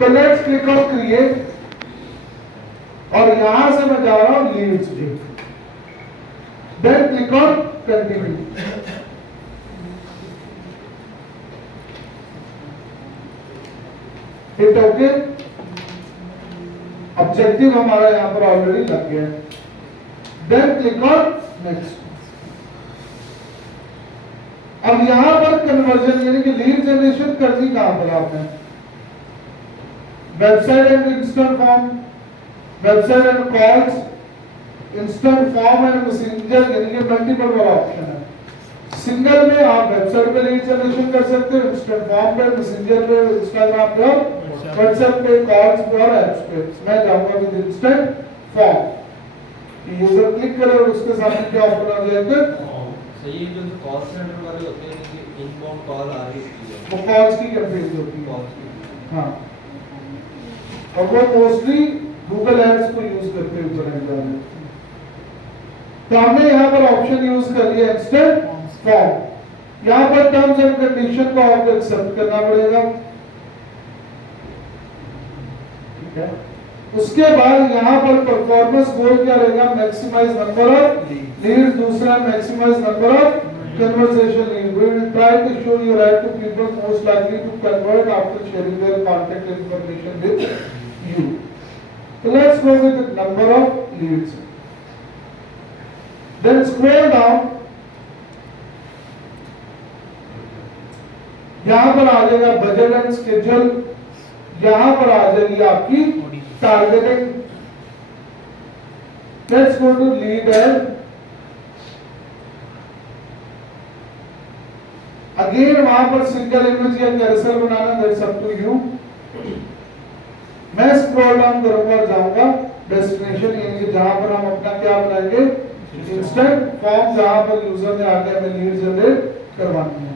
तो let's click on create और यहां से मैं जा रहा हूं लीड्स पे, then click on continue. Hit okay. Objective हमारा यहां पर ऑलरेडी लग गया है, देन क्लिक ऑन नेक्स्ट। अब यहां पर कन्वर्जन यानी कि लीड जनरेशन करनी कहां पर आपने, website and instant form, website and calls, instant form and messenger यानी कि मल्टीपल वाला ऑप्शन है। सिंगल में आप वेबसाइट पे लीड जनरेशन कर सकते हो, इंस्टेंट फॉर्म पे, मैसेंजर पे, इंस्टाग्राम पे और व्हाट्सएप पे, कॉल्स पे और एप्स पे। मैं जाऊंगा with instant form. User click करे और उसके सामने क्या ओपन हो जाएगा, सही। जो कॉल सेंटर वाले होते हैं कि इनबाउंड कॉल आ रही है, वो कॉल्स की कैंपेन होती है। कॉल्स की। हाँ, और वो मोस्टली गूगल एड्स को यूज करते हुए चले। तो हमने यहाँ पर ऑप्शन यूज कर लिया इंस्टेंट फॉर्म। यहाँ पर टर्म्स एंड कंडीशन को आपको एक्सेप्ट करना पड़ेगा, ठीक है। उसके बाद यहाँ पर परफॉर्मेंस गोल क्या रहेगा, मैक्सिमाइज नंबर ऑफ लीड्स, दूसरा maximise number of conversation lead. We will try to show you right to people most likely to convert after sharing their contact information with you. So let's go with the number of leads. Then scroll down. यहाँ पर आ जाएगा budget and schedule, यहाँ पर आ जाएगी आपकी targeting. Let's go to lead and again वहां पर सिंगल इमेज या कैरोसेल बनाना, दैट्स अप टू यू। मैं स्क्रॉल डाउन करूंगा और जाऊंगा डेस्टिनेशन यानी कि जहां पर हम अपना क्या बनाएंगे, इंस्टेंट फॉर्म, जहां पर यूजर ने आके हमें लीड जनरेट करवानी है।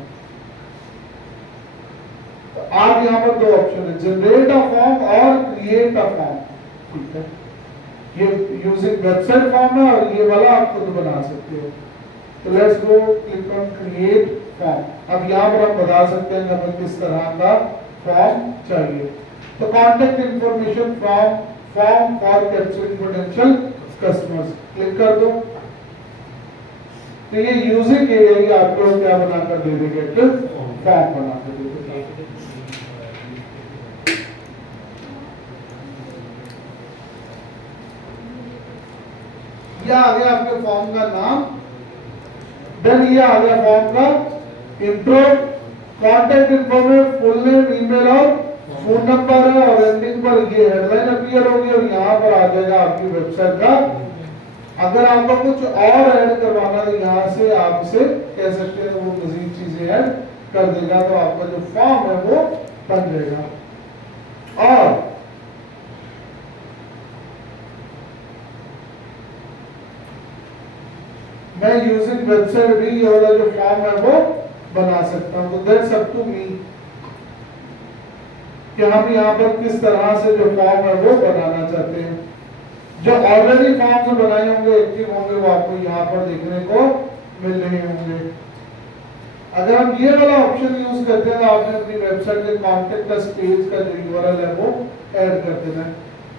तो आप यहां पर दो ऑप्शन है, जनरेट अ फॉर्म और क्रिएट अ फॉर्म, ठीक है। ये यूजिंग वेबसाइट फॉर्म है और ये वाला आप खुद बना सकते हो। तो let's go click on create form. अब यहाँ पर हम बता सकते हैं कि हमें किस तरह का फॉर्म चाहिए। तो contact information from form for capturing potential customers, click कर दो। तो ये यूजिंग एरिया आपको क्या बनाकर दे देगा, फॉर्म बनाकर दे देगा। यह आ गया आपके फॉर्म का नाम, देन ये आ गया फॉर्म का intro, contact information, full name, email और फोन नंबर है, और एंडिंग पर ये हेडलाइन अपीयर होगी और यहाँ पर आ जाएगा आपकी वेबसाइट का। अगर आपको कुछ और ऐड करवाना है यहाँ से आप इसे कह सकते हैं, वो मजीद चीजें ऐड कर देगा, तो आपका जो फॉर्म है वो बन जाएगा। और मैं यूजिंग वेबसाइट भी ये वाला जो फॉर्म है वो बना सकता हूं। तो दैट्स अप टू मी कि हम यहाँ पर किस तरह से जो फॉर्म है वो बनाना चाहते हैं। जो ऑलरेडी फॉर्म्स बनाए होंगे, एक्टिव होंगे, वो आपको यहाँ पर देखने को मिल रहे होंगे। अगर हम ये वाला ऑप्शन यूज करते हैं तो आपने अपनी वेबसाइट के कॉन्टेक्ट अस पेज का जो यूआरएल है वो ऐड कर देना है।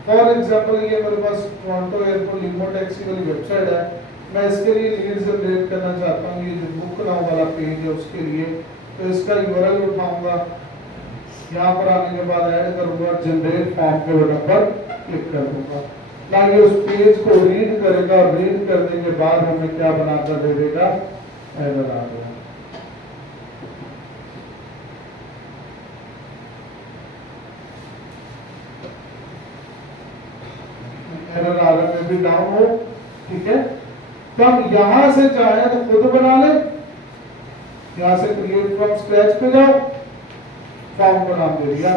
फॉर एग्जांपल ये मेरे पास टोरंटो एयरपोर्ट लिमो टैक्सी वाली वेबसाइट है, मैं इसके लिए लीड जनरेट करना चाहता हूँ, ये जो बुक नाउ वाला पेज है उसके लिए। तो इसका यूआरएल उठाऊंगा, यहाँ पर आने के बाद ऐड करूंगा, जनरेट फॉर्म के बटन पर क्लिक कर दूंगा। ना ये उस पेज को रीड करेगा, और रीड करने के बाद हमें क्या बनाकर दे देगा, एरर आ गया। एरर आ रहा है, भी डाउन हो, ठीक है। तो हम यहां से चाहे तो खुद बना ले, यहां से क्रिएट फ्रॉम स्क्रैच पे जाओ, फॉर्म को नाम दे दिया,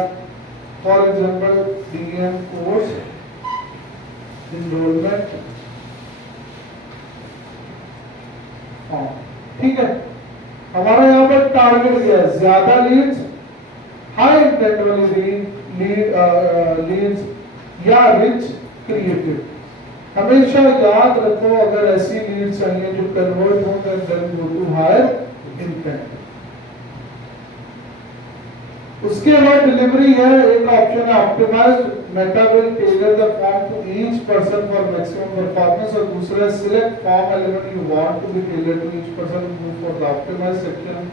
for example DM course enrolment form, ठीक है। हमारा यहाँ पर टारगेट क्या है, ज्यादा लीड्स, हाई इंटेंट वाली लीड्स या रिच क्रिएटिव। हमेशा याद रखो, अगर ऐसी लीड चाहिए जो कन्वर्ट हो, then go to higher intent. उसके बाद डिलीवरी है, एक ऑप्शन है optimised, Meta will tailor the form to each person for maximum performance, और दूसरा select form element you want to be tailor to each person, move for the optimised section,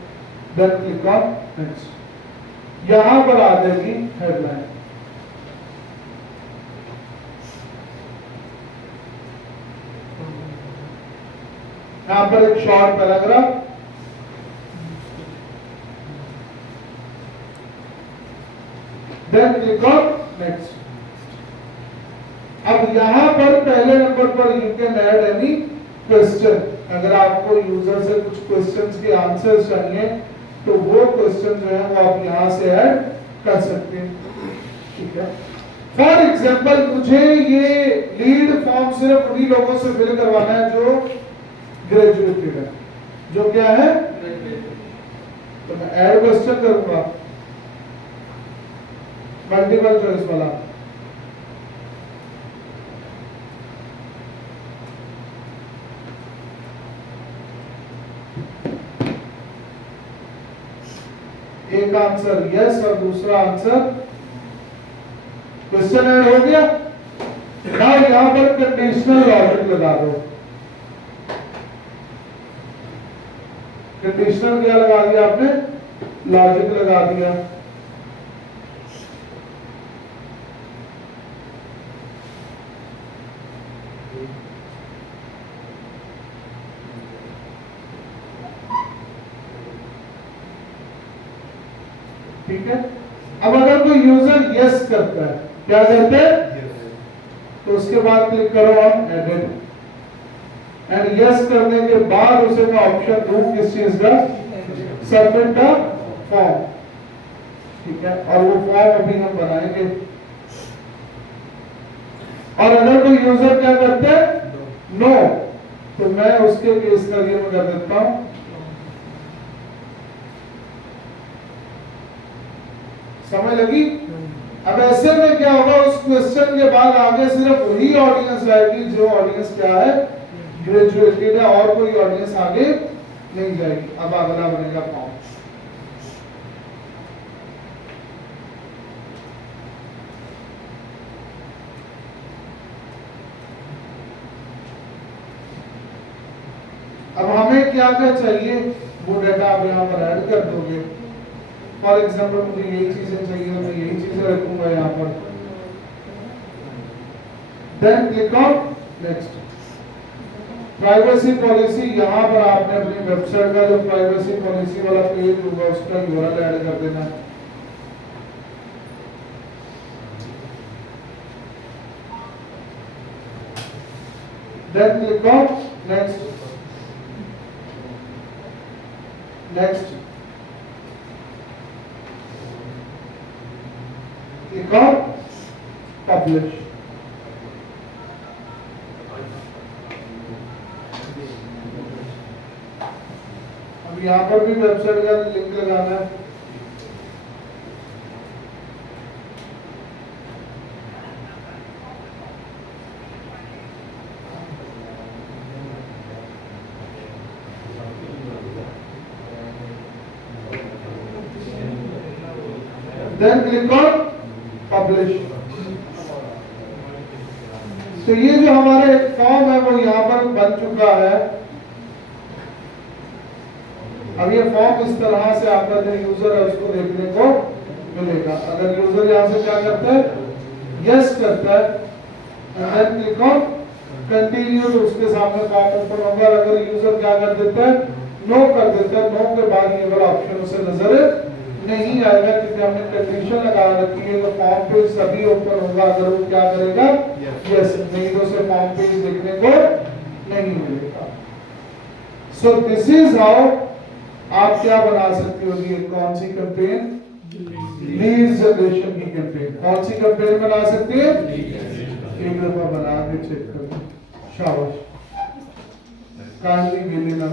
then click on next. यहां पर आ जाएगी headline. यहां पर एक short paragraph, then click on next. अब यहां पर पहले नंबर पर you can add any question, अगर आपको यूजर से कुछ क्वेश्चंस के आंसर्स चाहिए तो वो क्वेश्चन जो है वो आप यहां से ऐड कर सकते हैं, ठीक है। फॉर एग्जांपल मुझे ये लीड फॉर्म सिर्फ उन्हीं लोगों से फिल करवाना है जो ग्रेजुएटेड है, जो क्या है, तो मैं ऐड क्वेश्चन करूंगा मल्टीपल चॉइस वाला। एक आंसर यस और दूसरा आंसर क्वेश्चन ऐड हो गया। now यहां पर कंडीशनल लॉजिक लगा दो। कंडीशनल क्या लगा दिया आपने, लॉजिक लगा दिया। ठीक है। अब अगर कोई यूजर यस करता है, क्या करते हैं, तो उसके बाद क्लिक करो ऑन एडिट, एंड यस करने के बाद उसे मैं ऑप्शन दूं किस चीज का, सबमिट द फॉर्म, ठीक है। और वो फॉर्म अभी हम बनाएंगे। और अगर कोई यूजर क्या करते हैं, नो, तो मैं उसके केस का ये कर देता हूं समझ लगी। अब ऐसे में क्या होगा, उस क्वेश्चन के बाद आगे सिर्फ वही ऑडियंस आएगी जो ऑडियंस क्या है, ग्रेजुएटेड है, और कोई ऑडियंस आगे नहीं जाएगी। अब अगला बनेगा फॉर्म। अब हमें क्या क्या चाहिए वो डाटा आप यहाँ पर ऐड कर दोगे। फॉर एग्जाम्पल मुझे यही चीजें चाहिए, मैं यही चीजें रखूंगा यहाँ पर। Then click on next. Privacy policy, यहाँ पर आपने अपनी वेबसाइट का जो प्राइवेसी पॉलिसी वाला पेज होगा उसका यूआरएल ऐड कर देना। Then click on next. Next click on publish. अब यहां पर भी वेबसाइट का लिंक लगाना है। Then click on publish. तो ये जो हमारा एक फॉर्म है वो यहाँ पर बन चुका है। अब ये फॉर्म इस तरह से आपका जो यूजर है उसको देखने को मिलेगा। अगर यूजर यहाँ से क्या करता है, यस करता है, देन क्लिक ऑन कंटिन्यू, तो उसके सामने फॉर्म ओपन होगा। अगर यूजर क्या कर देता है, नो कर देता है, नो के बाद ये वाला ऑप्शन उसे नजर नहीं आएगा क्योंकि हमने कंडीशन लगा रखी है। तो फॉर्म पेज सभी ओपन होगा अगर वो क्या करेगा, यस, नहीं तो उसे फॉर्म पेज देखने को नहीं मिलेगा। सो दिस इज हाउ आप क्या बना सकते हो। ये कौन सी कैंपेन, लीड जनरेशन की कैंपेन। कौन सी कैंपेन बना सकते हैं, एक दफा बना के चेक करो। शाबाश, काइंडली गिव मी ना।